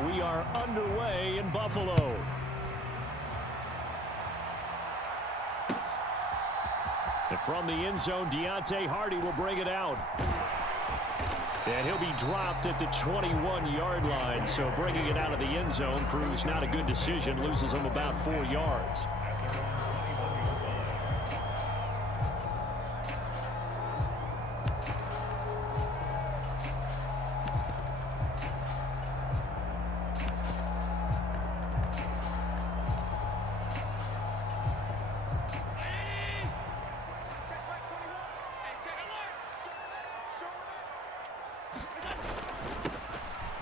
And we are underway in Buffalo. And from the end zone, Deontay Hardy will bring it out. And he'll be dropped at the 21-yard line. So bringing it out of the end zone proves not a good decision. Loses him about 4 yards.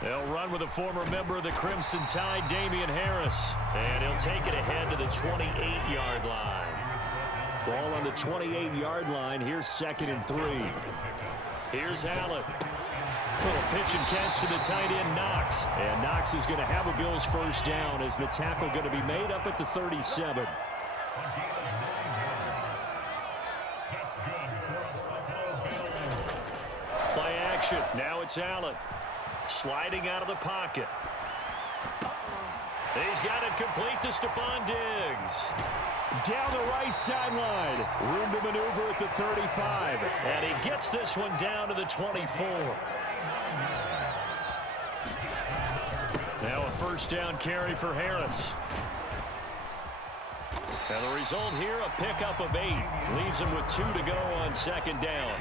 They'll run with a former member of the Crimson Tide, Damian Harris. And he'll take it ahead to the 28-yard line. Ball on the 28-yard line. Here's 2nd and 3. Here's Allen. Little pitch and catch to the tight end, Knox. And Knox is going to have a Bills first down as the tackle going to be made up at the 37. Play action. Now it's Allen. Sliding out of the pocket. He's got it complete to Stephon Diggs. Down the right sideline. Room to maneuver at the 35. And he gets this one down to the 24. Now a first down carry for Harris. And the result here, a pickup of 8. Leaves him with 2 to go on 2nd down.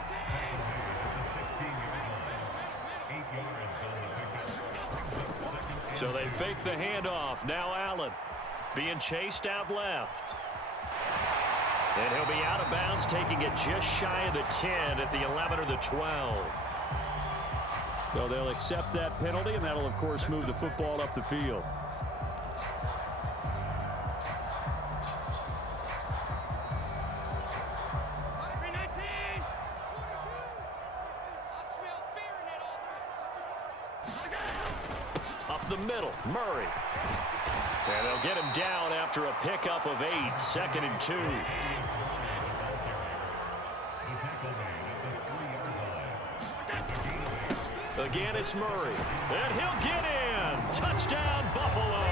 So they fake the handoff. Now Allen being chased out left. And he'll be out of bounds, taking it just shy of the 10 at the 11 or the 12. So they'll accept that penalty, and that'll, of course, move the football up the field. The middle, Murray. And they'll get him down after a pickup of 8, 2nd and 2. Again, it's Murray. And he'll get in. Touchdown, Buffalo.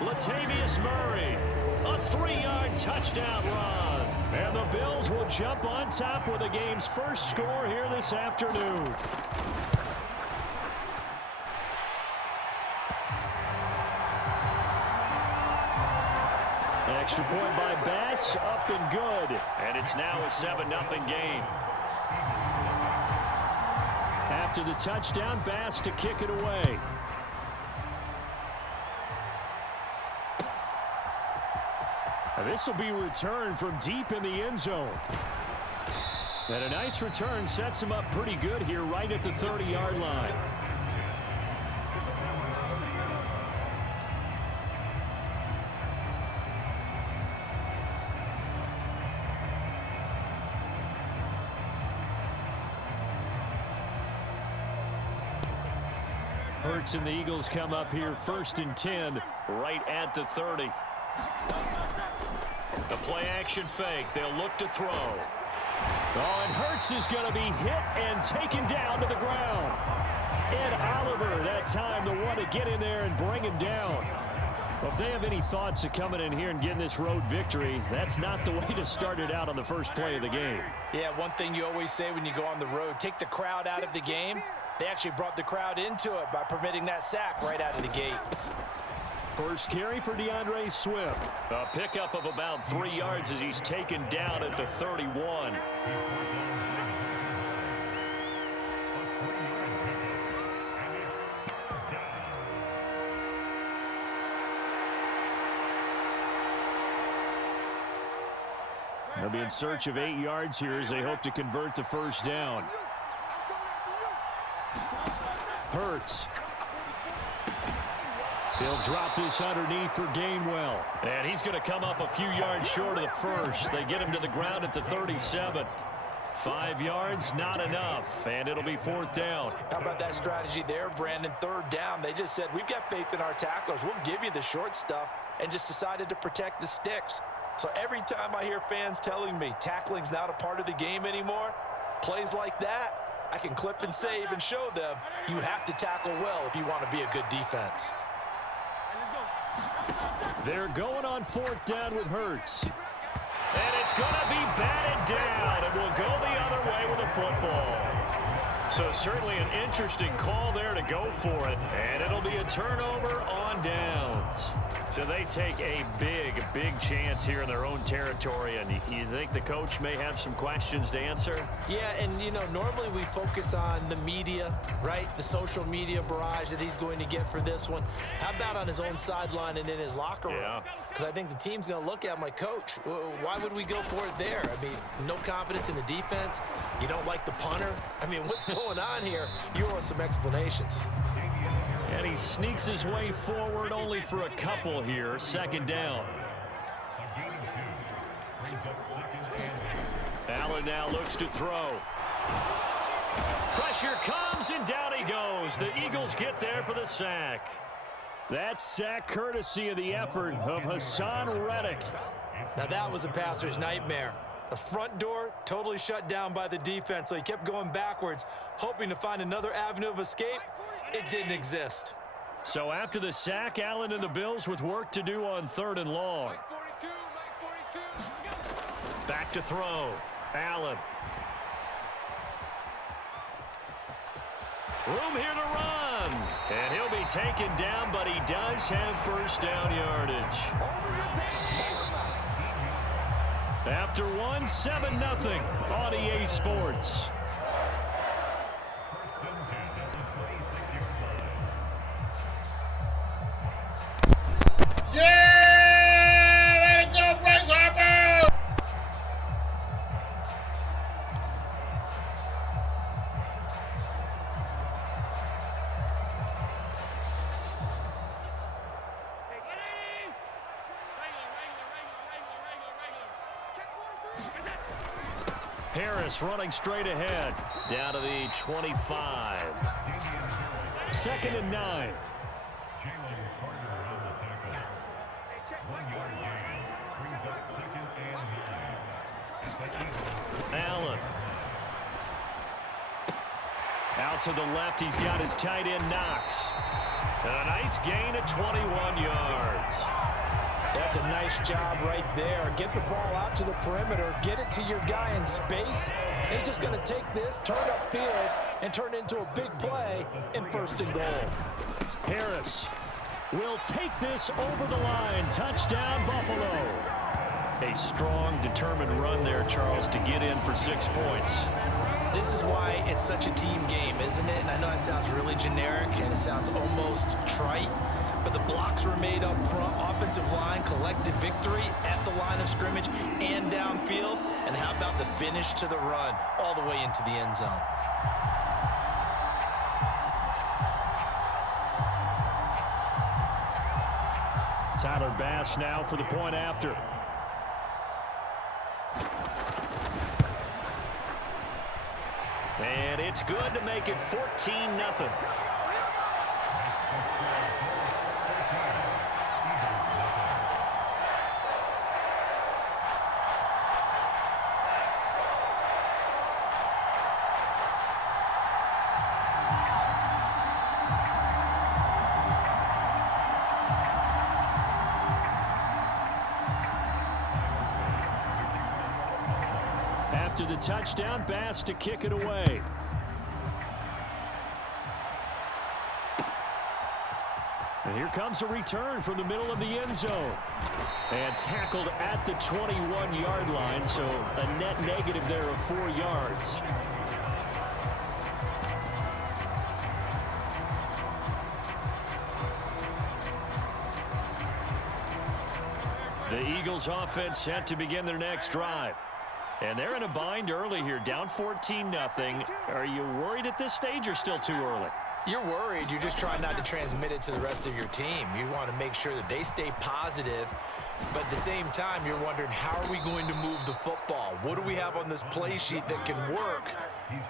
Latavius Murray. A 3-yard touchdown run. And the Bills will jump on top with the game's first score here this afternoon. Extra point by Bass, up and good. And it's now a 7-0 game. After the touchdown, Bass to kick it away. And this will be returned from deep in the end zone. And a nice return sets him up pretty good here right at the 30-yard line. Hurts and the Eagles come up here 1st and 10 right at the 30. The play action fake. They'll look to throw. Oh, and Hurts is going to be hit and taken down to the ground. Ed Oliver that time the one to get in there and bring him down. Well, if they have any thoughts of coming in here and getting this road victory, that's not the way to start it out on the first play of the game. Yeah, one thing you always say when you go on the road, take the crowd out of the game. They actually brought the crowd into it by permitting that sack right out of the gate. First carry for DeAndre Swift. A pickup of about 3 yards as he's taken down at the 31. They'll be in search of 8 yards here as they hope to convert the first down. Hurts. He'll drop this underneath for Gainwell. And he's going to come up a few yards short of the first. They get him to the ground at the 37. 5 yards, not enough. And it'll be 4th down. How about that strategy there, Brandon? 3rd down. They just said, we've got faith in our tackles. We'll give you the short stuff, and just decided to protect the sticks. So every time I hear fans telling me tackling's not a part of the game anymore, plays like that, I can clip and save and show them you have to tackle well if you want to be a good defense. They're going on 4th down with Hurts. And it's going to be batted down, and will go the other way with the football. So certainly an interesting call there to go for it, and it'll be a turnover on downs. So they take a big chance here in their own territory, and you think the coach may have some questions to answer? Yeah, and, you know, normally we focus on the media, right? The social media barrage that he's going to get for this one. How about on his own sideline and in his locker room? Yeah. Because I think the team's going to look at him like, Coach, why would we go for it there? I mean, no confidence in the defense. You don't like the punter. I mean, what's going on here? You owe us some explanations. And he sneaks his way forward only for a couple here. 2nd down. Allen now looks to throw. Pressure comes, and down he goes. The Eagles get there for the sack. That sack courtesy of the effort of Hassan Reddick. Now that was a passer's nightmare. The front door totally shut down by the defense, so he kept going backwards, hoping to find another avenue of escape. It didn't exist. So after the sack, Allen and the Bills with work to do on 3rd and long. Back to throw. Allen. Room here to run. And he'll be taken down, but he does have 1st down yardage. After one, 7-0 on EA Sports. Harris running straight ahead. Down to the 25. 2nd and 9. Allen. Out to the left, he's got his tight end Knox. And a nice gain of 21 yards. That's a nice job right there. Get the ball out to the perimeter, get it to your guy in space. And he's just going to take this, turn upfield, and turn it into a big play in 1st and goal. Harris will take this over the line. Touchdown, Buffalo. A strong, determined run there, Charles, to get in for 6 points. This is why it's such a team game, isn't it? And I know it sounds really generic and it sounds almost trite, but the blocks were made up front. Offensive line collected victory at the line of scrimmage and downfield. And how about the finish to the run all the way into the end zone? Tyler Bass now for the point after. And it's good to make it 14-0. After the touchdown, Bass to kick it away. And here comes a return from the middle of the end zone. And tackled at the 21-yard line, so a net negative there of 4 yards. The Eagles offense set to begin their next drive. And they're in a bind early here, down 14-0. Are you worried at this stage or still too early? You're worried. You're just trying not to transmit it to the rest of your team. You want to make sure that they stay positive. But at the same time, you're wondering, how are we going to move the football? What do we have on this play sheet that can work?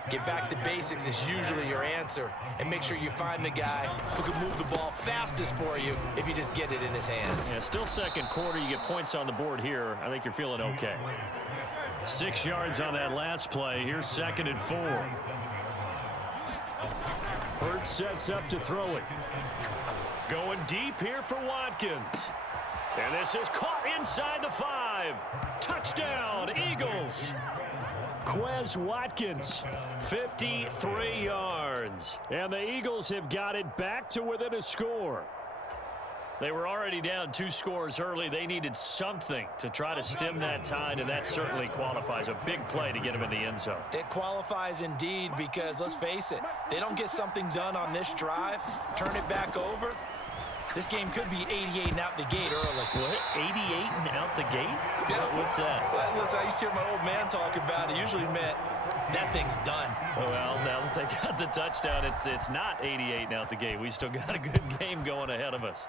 Get back to basics is usually your answer. And make sure you find the guy who can move the ball fastest for you if you just get it in his hands. Yeah, still second quarter. You get points on the board here. I think you're feeling okay. 6 yards on that last play. Here's 2nd and 4. Hurts sets up to throw it. Going deep here for Watkins. And this is caught inside the 5. Touchdown, Eagles. Quez Watkins, 53 yards. And the Eagles have got it back to within a score. They were already down 2 scores early. They needed something to try to stem that tide, and that certainly qualifies. A big play to get them in the end zone. It qualifies indeed because, let's face it, they don't get something done on this drive, turn it back over. This game could be 88 and out the gate early. What? 88 and out the gate? Yeah. What's that? Well, listen, I used to hear my old man talk about it. Usually meant that thing's done. Well, now that they got the touchdown, it's not 88 and out the gate. We still got a good game going ahead of us.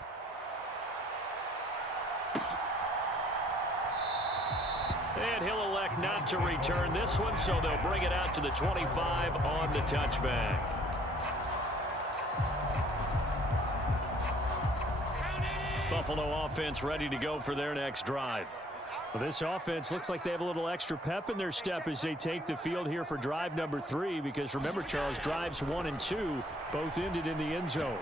And he'll elect not to return this one, so they'll bring it out to the 25 on the touchback. Buffalo offense ready to go for their next drive. Well, this offense looks like they have a little extra pep in their step as they take the field here for drive number 3, because remember, Charles, drives 1 and 2 both ended in the end zone.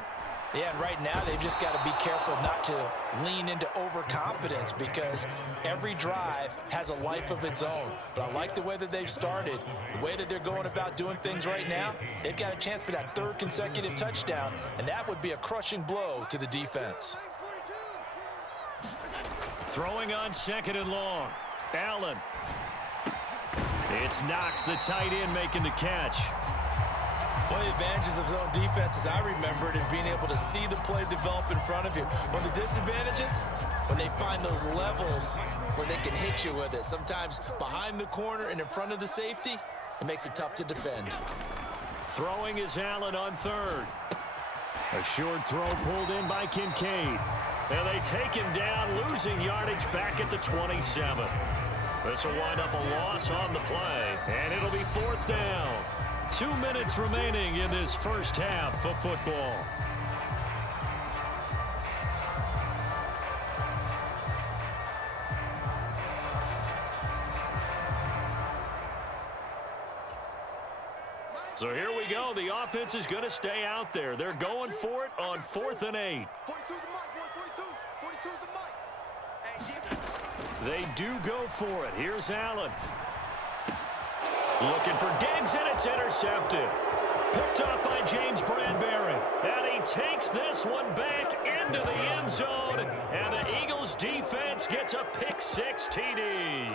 Yeah, and right now they've just got to be careful not to lean into overconfidence because every drive has a life of its own. But I like the way that they've started, the way that they're going about doing things right now. They've got a chance for that 3rd consecutive touchdown, and that would be a crushing blow to the defense. Throwing on 2nd and long. Allen. It's Knox, the tight end, making the catch. One of the advantages of zone defense, as I remember it, is being able to see the play develop in front of you. One of the disadvantages, when they find those levels where they can hit you with it. Sometimes behind the corner and in front of the safety, it makes it tough to defend. Throwing is Allen on 3rd. A short throw pulled in by Kincaid. And they take him down, losing yardage back at the 27. This will wind up a loss on the play, and it'll be 4th down. 2 minutes remaining in this first half of football. So here we go. The offense is going to stay out there. They're going for it on 4th and 8. 42 the mic, boys. 42 the mic. They do go for it. Here's Allen. Looking for Diggs, and it's intercepted. Picked up by James Bradbury. And he takes this one back into the end zone. And the Eagles defense gets a pick-6 TD.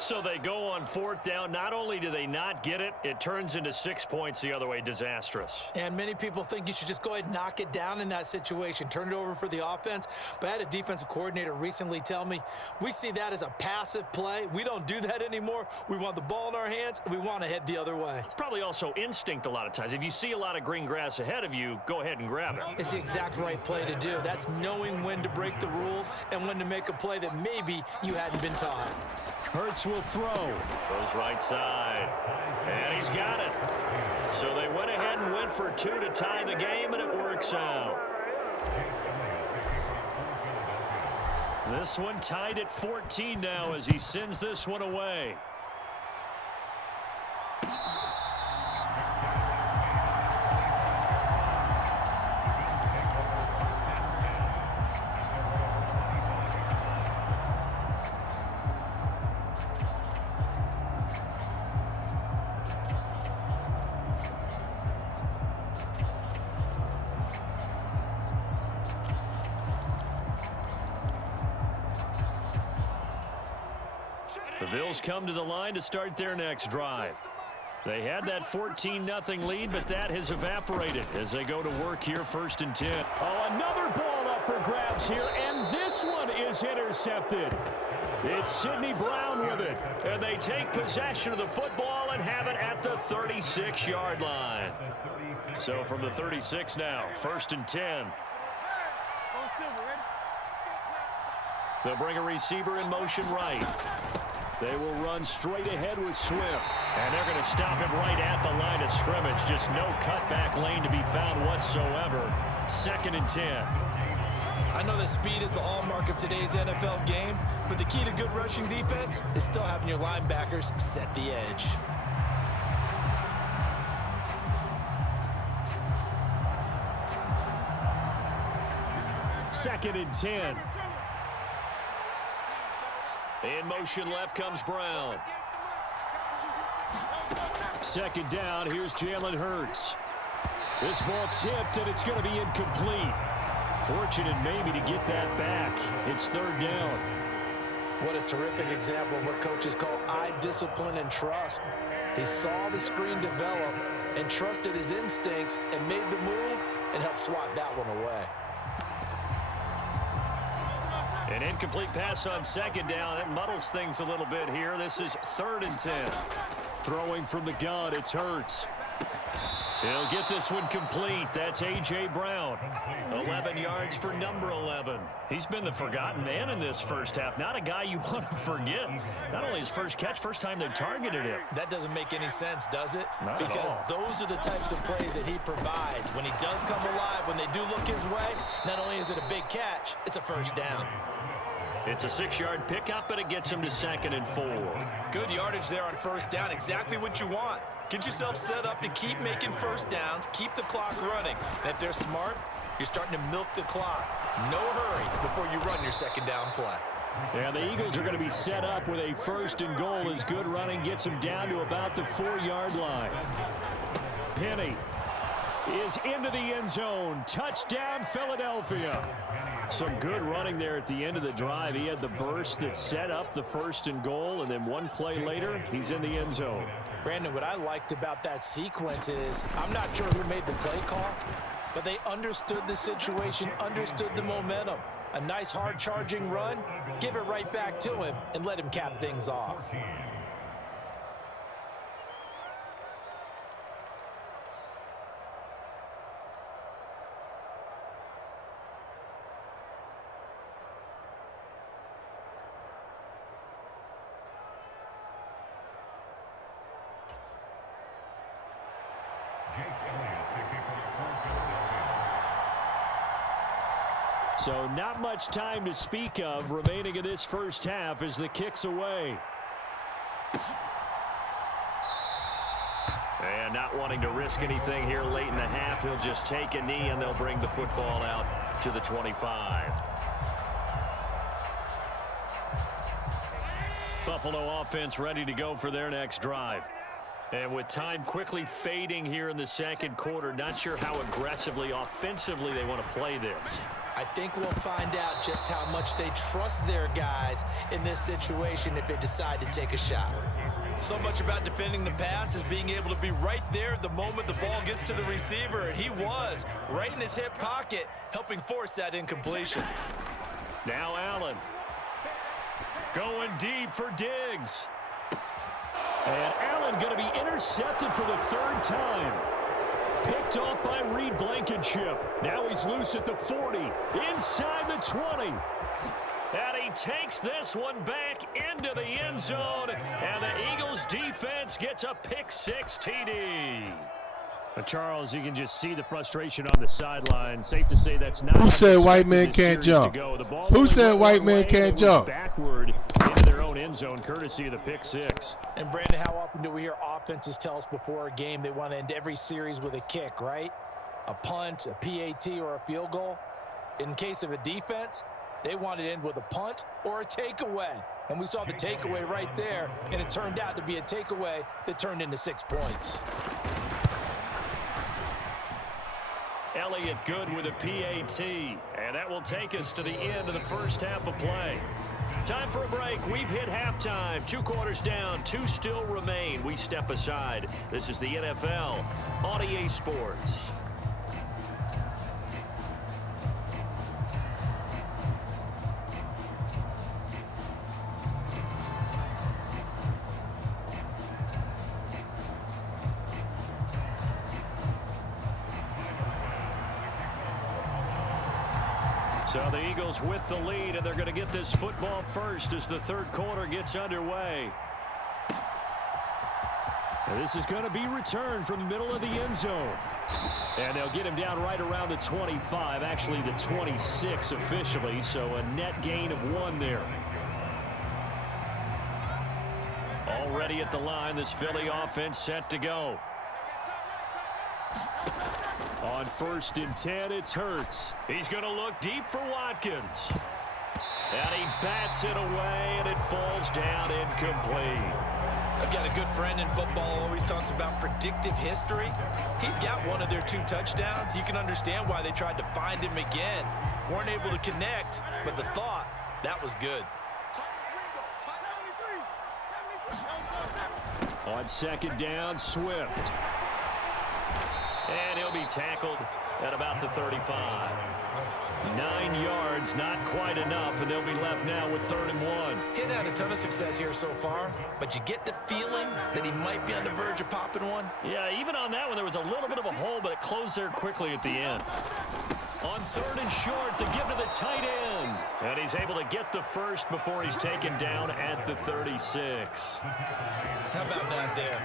So they go on 4th down. Not only do they not get it, it turns into 6 points the other way. Disastrous. And many people think you should just go ahead and knock it down in that situation. Turn it over for the offense. But I had a defensive coordinator recently tell me, we see that as a passive play. We don't do that anymore. We want the ball in our hands, and we want to head the other way. It's probably also instinct a lot of times. If you see a lot of green grass ahead of you, go ahead and grab it. It's the exact right play to do. That's knowing when to break the rules and when to make a play that maybe you hadn't been taught. Hurts will throw. Goes right side. And he's got it. So they went ahead and went for 2 to tie the game, and it works out. This one tied at 14 now as he sends this one away. The Bills come to the line to start their next drive. They had that 14-0 lead, but that has evaporated as they go to work here, 1st and 10. Oh, another ball up for grabs here, and this one is intercepted. It's Sidney Brown with it, and they take possession of the football and have it at the 36-yard line. So from the 36 now, 1st and 10. They'll bring a receiver in motion right. They will run straight ahead with Swift. And they're going to stop him right at the line of scrimmage. Just no cutback lane to be found whatsoever. 2nd and 10. I know that speed is the hallmark of today's NFL game, but the key to good rushing defense is still having your linebackers set the edge. 2nd and 10. In motion left comes Brown. 2nd down, here's Jalen Hurts. This ball tipped, and it's going to be incomplete. Fortunate maybe to get that back. It's 3rd down. What a terrific example of what coaches call eye discipline and trust. He saw the screen develop and trusted his instincts and made the move and helped swat that one away. An incomplete pass on 2nd down. That muddles things a little bit here. This is 3rd and 10. Throwing from the gun, it's Hurts. He'll get this one complete. That's A.J. Brown. 11 yards for number 11. He's been the forgotten man in this first half. Not a guy you want to forget. Not only his first catch, first time they've targeted him. That doesn't make any sense, does it? Not because at all. Those are the types of plays that he provides. When he does come alive, when they do look his way, not only is it a big catch, it's a first down. It's a 6-yard pickup, and it gets him to 2nd and 4. Good yardage there on first down. Exactly what you want. Get yourself set up to keep making first downs, keep the clock running. And if they're smart, you're starting to milk the clock. No hurry before you run your 2nd down play. Yeah, the Eagles are going to be set up with a 1st and goal as good running gets them down to about the 4-yard line. Penny is into the end zone. Touchdown, Philadelphia. Some good running there at the end of the drive. He had the burst that set up the 1st and goal, and then one play later, he's in the end zone. Brandon, what I liked about that sequence is I'm not sure who made the play call, but they understood the situation, understood the momentum. A nice hard-charging run, give it right back to him, and let him cap things off. So not much time to speak of remaining in this first half as the kick's away. And not wanting to risk anything here late in the half, he'll just take a knee and they'll bring the football out to the 25. Buffalo offense ready to go for their next drive. And with time quickly fading here in the 2nd quarter, not sure how aggressively, offensively they want to play this. I think we'll find out just how much they trust their guys in this situation if they decide to take a shot. So much about defending the pass is being able to be right there the moment the ball gets to the receiver, and he was right in his hip pocket, helping force that incompletion. Now Allen going deep for Diggs. And Allen going to be intercepted for the 3rd time. Picked off by Reed Blankenship. Now he's loose at the 40, inside the 20. And he takes this one back into the end zone. And the Eagles defense gets a pick-6 TD. But Charles, you can just see the frustration on the sideline. Safe to say that's not. Who said white man can't jump? Who said white man can't jump? Backward into their own end zone, courtesy of the pick-6. And Brandon, how often do we hear offenses tell us before a game they want to end every series with a kick, right? A punt, a PAT, or a field goal. In case of a defense, they want to end with a punt or a takeaway. And we saw the takeaway right there, and it turned out to be a takeaway that turned into 6 points. Elliott good with a PAT, and that will take us to the end of the first half of play. Time for a break. We've hit halftime. 2 quarters down, 2 still remain. We step aside. This is the NFL on EA Sports. So the Eagles with the lead, and they're going to get this football first as the 3rd quarter gets underway. And this is going to be returned from the middle of the end zone. And they'll get him down right around the 25, actually the 26 officially, so a net gain of 1 there. Already at the line, this Philly offense set to go. On 1st and 10, it's Hurts. He's going to look deep for Watkins. And he bats it away, and it falls down incomplete. I've got a good friend in football who always talks about predictive history. He's got one of their 2 touchdowns. You can understand why they tried to find him again. Weren't able to connect, but the thought, that was good. On 2nd down, Swift. And he'll be tackled at about the 35. 9 yards, not quite enough, and they'll be left now with 3rd and 1. Getting had a ton of success here so far, but you get the feeling that he might be on the verge of popping one. Yeah, even on that one, there was a little bit of a hole, but it closed there quickly at the end. On 3rd and short, the give to the tight end. And he's able to get the first before he's taken down at the 36. How about that there?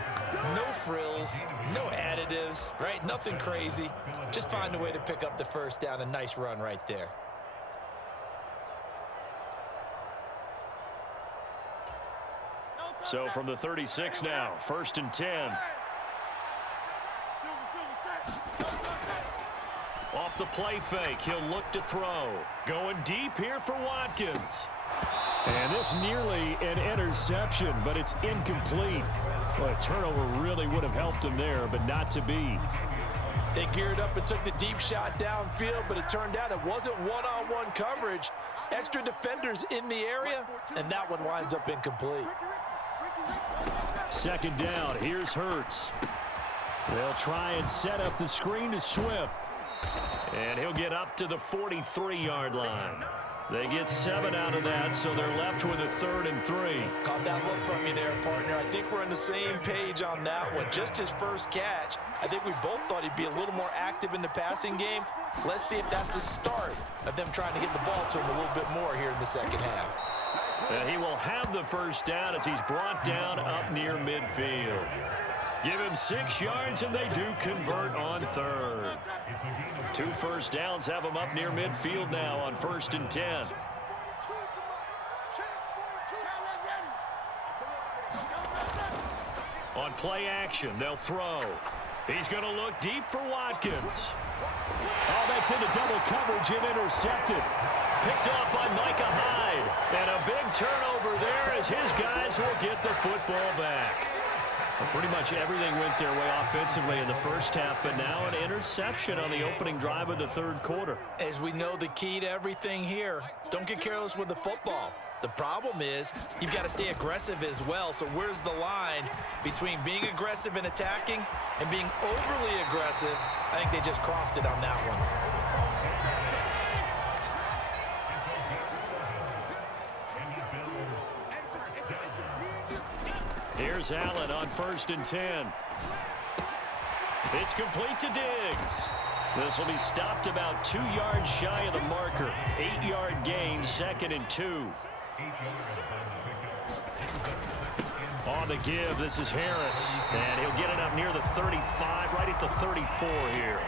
No frills, no additives, right? Nothing crazy. Just find a way to pick up the first down. A nice run right there. So from the 36 now, 1st and 10. Off the play fake, he'll look to throw. Going deep here for Watkins. And this nearly an interception, but it's incomplete. Well, a turnover really would have helped him there, but not to be. They geared up and took the deep shot downfield, but it turned out it wasn't one-on-one coverage. Extra defenders in the area, and that one winds up incomplete. 2nd down, here's Hurts. They'll try and set up the screen to Swift. And he'll get up to the 43-yard line. They get 7 out of that, so they're left with a 3rd and 3. Caught that look from you there, partner. I think we're on the same page on that one. Just his first catch. I think we both thought he'd be a little more active in the passing game. Let's see if that's the start of them trying to get the ball to him a little bit more here in the second half. And he will have the first down as he's brought down up near midfield. Give him 6 yards, and they do convert on 3rd. 2 first downs have him up near midfield now on 1st and 10. On play action, they'll throw. He's going to look deep for Watkins. Oh, that's into double coverage and intercepted. Picked off by Micah Hyde. And a big turnover there as his guys will get the football back. Well, pretty much everything went their way offensively in the first half, but now an interception on the opening drive of the 3rd quarter. As we know, the key to everything here, don't get careless with the football. The problem is you've got to stay aggressive as well. So where's the line between being aggressive and attacking and being overly aggressive? I think they just crossed it on that one. Here's Allen on 1st and 10. It's complete to Diggs. This will be stopped about 2 yards shy of the marker. 8-yard gain, 2nd and 2. On the give, this is Harris. And he'll get it up near the 35, right at the 34 here.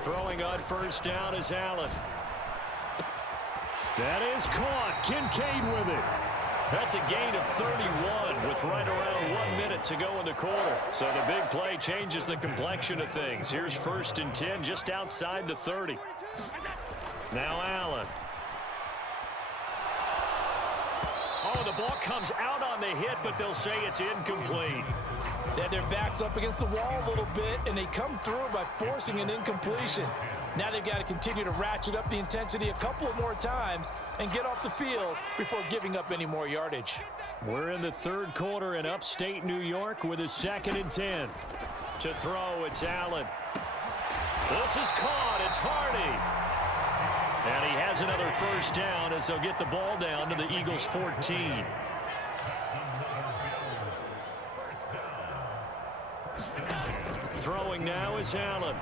Throwing on 1st down is Allen. That is caught. Kincaid with it. That's a gain of 31 with right around 1 minute to go in the quarter. So the big play changes the complexion of things. Here's 1st and 10 just outside the 30. Now Allen. Oh, the ball comes out on the hit, but they'll say it's incomplete. Yeah, their back's up against the wall a little bit, and they come through by forcing an incompletion. Now they've got to continue to ratchet up the intensity a couple of more times and get off the field before giving up any more yardage. We're in the 3rd quarter in upstate New York with a 2nd and 10. To throw, it's Allen. This is caught. It's Hardy. And he has another first down as they'll get the ball down to the Eagles' 14. Throwing now is Allen.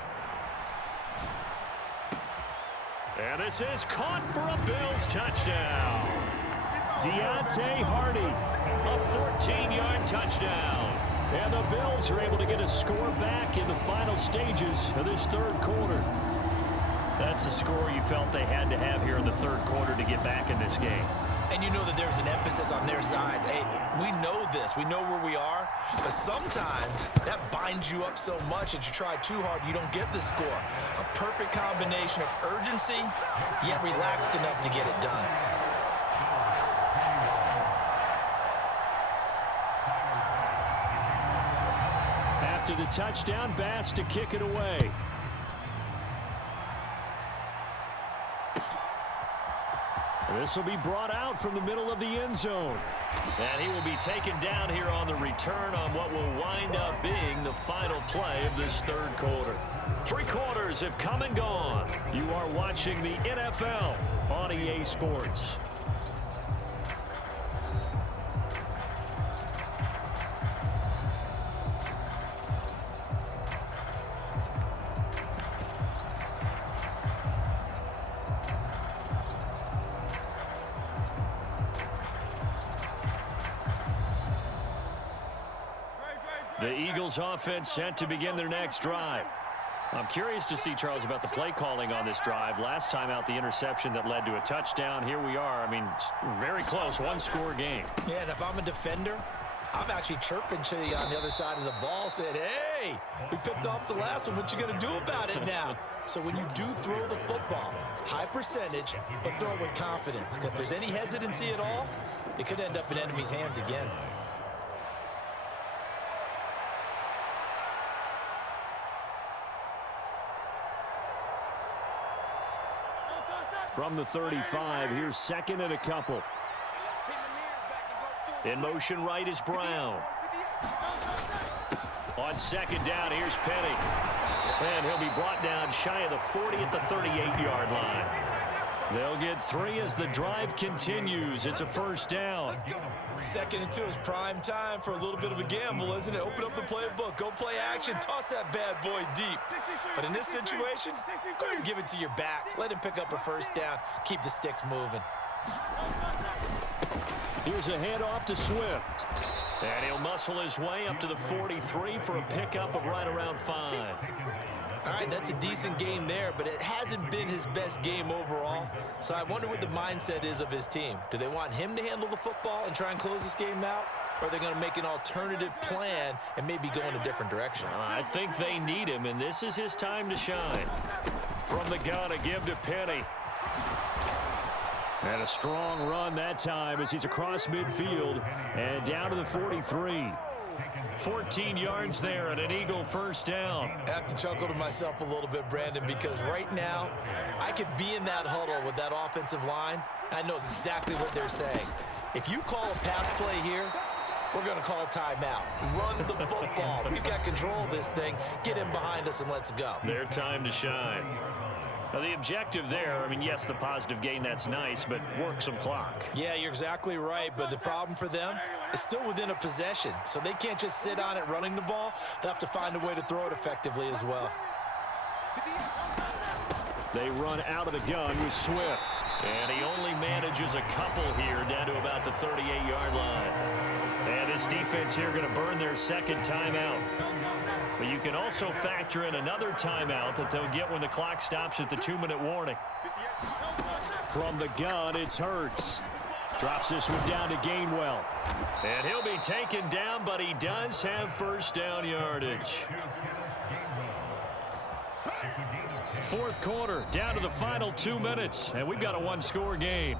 And this is caught for a Bills touchdown. Deontay Hardy, a 14-yard touchdown. And the Bills are able to get a score back in the final stages of this 3rd quarter. That's the score you felt they had to have here in the 3rd quarter to get back in this game. and you know that there's an emphasis on their side. Hey, we know this. We know where we are. But sometimes that binds you up so much that you try too hard, you don't get the score. A perfect combination of urgency, yet relaxed enough to get it done. After the touchdown, Bass to kick it away. This will be brought out from the middle of the end zone. And he will be taken down here on the return on what will wind up being the final play of this third quarter. 3 quarters have come and gone. You are watching the NFL on EA Sports. The Eagles offense set to begin their next drive. I'm curious to see, Charles, about the play calling on this drive. Last time out, the interception that led to a touchdown. Here we are. I mean, very close, one-score game. Yeah, and if I'm a defender, I'm actually chirping to you on the other side of the ball, saying, hey, we picked off the last one. What you going to do about it now? So when you do throw the football, high percentage, but throw it with confidence. Because if there's any hesitancy at all, it could end up in enemy's hands again. From the 35, here's second and a couple. In motion right is Brown. On second down, here's Penny. And he'll be brought down shy of the 40 at the 38-yard line. They'll get 3 as the drive continues. It's a first down. 2nd and 2 is prime time for a little bit of a gamble, isn't it? Open up the playbook, go play action, toss that bad boy deep. But in this situation, go ahead and give it to your back. Let him pick up a first down. Keep the sticks moving. Here's a handoff to Swift. And he'll muscle his way up to the 43 for a pickup of right around 5. All right, that's a decent game there, but it hasn't been his best game overall. So I wonder what the mindset is of his team. Do they want him to handle the football and try and close this game out? Or are they going to make an alternative plan and maybe go in a different direction? I think they need him, and this is his time to shine. From the gun, a give to Penny. And a strong run that time as he's across midfield and down to the 43. 14 yards there and an Eagle first down. I have to chuckle to myself a little bit, Brandon, because right now I could be in that huddle with that offensive line. I know exactly what they're saying. If you call a pass play here, we're going to call a timeout. Run the football. We've got control of this thing. Get in behind us and let's go. Their time to shine. Now, the objective there, I mean, yes, the positive gain, that's nice, but work some clock. Yeah, you're exactly right, but the problem for them is still within a possession, so they can't just sit on it running the ball. They'll have to find a way to throw it effectively as well. They run out of the gun with Swift, and he only manages a couple here down to about the 38-yard line. And this defense here going to burn their second timeout. But you can also factor in another timeout that they'll get when the clock stops at the 2-minute warning. From the gun, it's Hurts. Drops this one down to Gainwell. And he'll be taken down, but he does have first down yardage. Fourth quarter, down to the final 2 minutes, and we've got a one-score game.